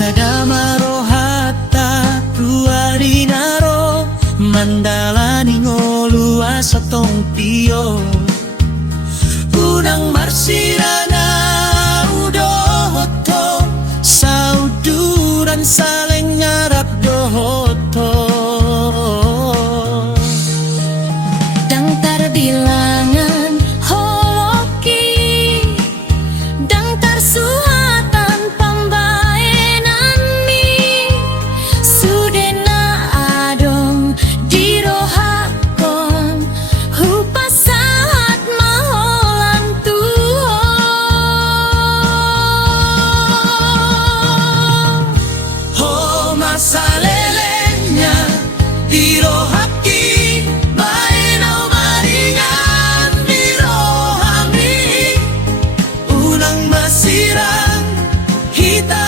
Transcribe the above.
Sadamaro hatta tuarinaro mandalani ngolua sotong pio unang marsirana udohoto sauduran saling ngarap dohoto Dang tarbilangan holoki Dang tarsuhatan pambaenan mi Sudena adong dirohakon Hupasahat maholan tuho Ho masalelenya dirohaki bainaw maringan dirohami unang masirang hita